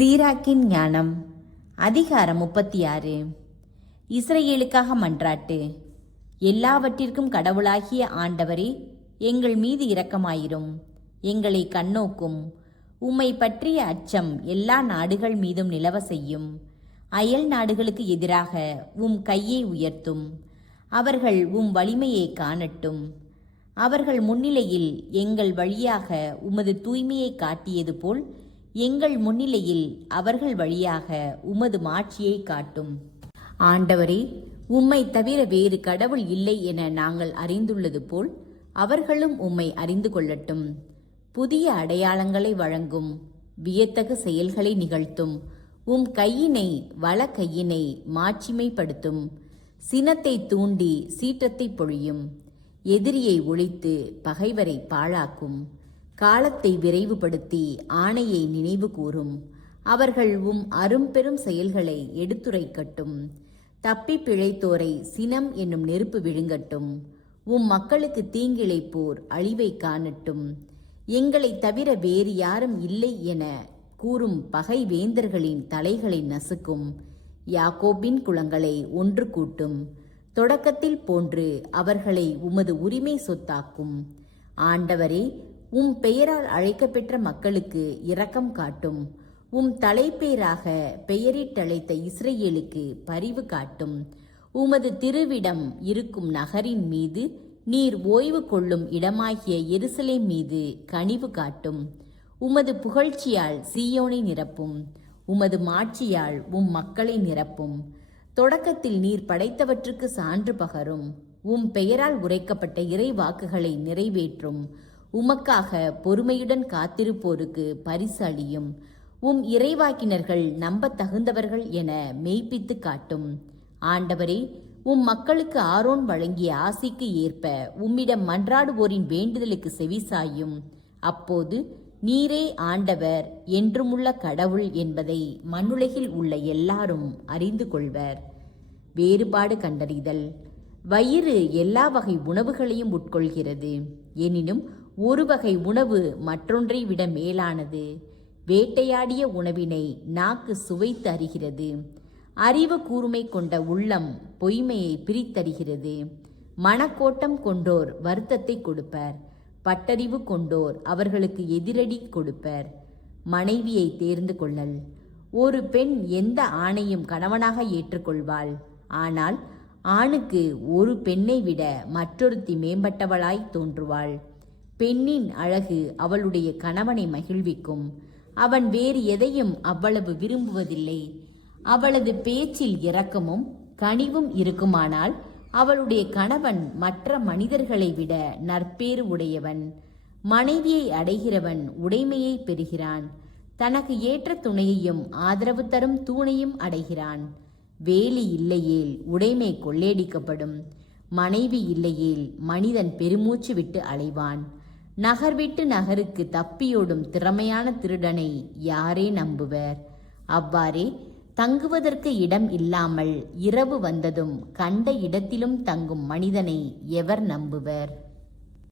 சீராக்கின் ஞானம் அதிகாரம் 36. இஸ்ரவேலுக்காக மன்றாட்டு. எல்லாவற்றிற்கும் கடவுளாகிய ஆண்டவரே, எங்கள் மீது இரக்கமாயிரும், எங்களை கண்ணோக்கும். உம்மை பற்றிய அச்சம் எல்லா நாடுகள் மீதும் நிலவ செய்யும். அயல் நாடுகளுக்கு எதிராக உம் கையை உயர்த்தும். அவர்கள் உம் வலிமையை காணட்டும். அவர்கள் முன்னிலையில் எங்கள் வழியாக உமது தூய்மையை காட்டியது போல் எங்கள் முன்னிலையில் அவர்கள் வழியாக உமது மாட்சியை காட்டும். ஆண்டவரே, உம்மை தவிர வேறு கடவுள் இல்லை என நாங்கள் அறிந்துள்ளது போல் அவர்களும் உம்மை அறிந்து கொள்ளட்டும். புதிய அடையாளங்களை வழங்கும், வியத்தகு செயல்களை நிகழ்த்தும். உம் கையினை வல கையினை மாட்சிமைப்படுத்தும். சினத்தை தூண்டி சீற்றத்தை பொழியும். எதிரியை ஒழித்து பகைவரை பாழாக்கும். காலத்தை விரைவுபடுத்தி ஆணையை நினைவு கூறும். அவர்கள் உம் அரும்பெரும் செயல்களை எடுத்துரைக்கட்டும். தப்பி பிழைத்தோரை சினம் என்னும் நெருப்பு விழுங்கட்டும். உம் மக்களுக்கு தீங்கிழைப்போர் அழிவை காணட்டும். எங்களை தவிர வேறு யாரும் இல்லை என கூறும் பகை வேந்தர்களின் தலைகளை நசுக்கும். யாக்கோபின் குலங்களை ஒன்று கூட்டும். தொடக்கத்தில் போன்று அவர்களை உமது உரிமை சொத்தாக்கும். ஆண்டவரே, உம் பெயரால் அழைக்கப்பெற்ற மக்களுக்கு இரக்கம் காட்டும். உம் தலைப்பேராக பெயரிட்டழைத்த இஸ்ரவேலுக்கு பரிவு காட்டும். உமது திருவிடம் இருக்கும் நகரின் மீது, நீர் ஓய்வு கொள்ளும் இடமாகிய எருசலேம் மீது கனிவு காட்டும். உமது புகழ்ச்சியால் சீயோனை நிரப்பும். உமது மாட்சியால் உம் மக்களை நிரப்பும். தொடக்கத்தில் நீர் படைத்தவற்றுக்கு சான்று பகரும். உம் பெயரால் உரைக்கப்பட்ட இறை வாக்குகளை நிறைவேற்றும். உமக்காக பொறுமையுடன் காத்திருப்போருக்கு பரிசு அளியும். உம் இறைவாக்கினர்கள் நம்ப தகுந்தவர்கள் என மெய்ப்பித்து காட்டும். ஆண்டவரே, உம் மக்களுக்கு ஆரோன் வழங்கிய ஆசிக்கு ஏற்ப உம்மிடம் மன்றாடுவோரின் வேண்டுதலுக்கு செவிசாயும். அப்போது நீரே ஆண்டவர், என்றுமுள்ள கடவுள் என்பதை மண்ணுலகில் உள்ள எல்லாரும் அறிந்து கொள்வர். வேறுபாடு கண்டறிதல். வயிறு எல்லா வகை உணவுகளையும் உட்கொள்கிறது. எனினும் ஒரு வகை உணவு மற்றொன்றை விட மேலானது. வேட்டையாடிய உணவினை நாக்கு சுவைத்து அறிகிறது. அறிவு கூர்மை கொண்ட உள்ளம் பொய்மையை பிரித்தறிகிறது. மனக்கோட்டம் கொண்டோர் வருத்தத்தை கொடுப்பர். பட்டறிவு கொண்டோர் அவர்களுக்கு எதிரடி கொடுப்பர். மனைவியை தேர்ந்து கொள்ளல். ஒரு பெண் எந்த ஆணையும் கணவனாக ஏற்றுக்கொள்வாள். ஆனால் ஆணுக்கு ஒரு பெண்ணை விட மற்றொருத்தி மேம்பட்டவளாய் தோன்றுவாள். பெண்ணின் அழகு அவளுடைய கணவனை மகிழ்விக்கும். அவன் வேறு எதையும் அவ்வளவு விரும்புவதில்லை. அவளது பேச்சில் இரக்கமும் கனிவும் இருக்குமானால் அவளுடைய கணவன் மற்ற மனிதர்களை விட நற்பேறு உடையவன். மனைவியை அடைகிறவன் உடைமையை பெறுகிறான். தனக்கு ஏற்ற துணையையும் ஆதரவு தரும் தூணையும் அடைகிறான். வேலி இல்லையேல் உடைமை கொள்ளையடிக்கப்படும். மனைவி இல்லையேல் மனிதன் பெருமூச்சு விட்டு அலைவான். நகர் விட்டு நகருக்கு தப்பியோடும் திறமையான திருடனை யாரே நம்புவர்? அவ்வாறே தங்குவதற்கு இடம் இல்லாமல் இரவு வந்ததும் கண்ட இடத்திலும் தங்கும் மனிதனை எவர் நம்புவர்?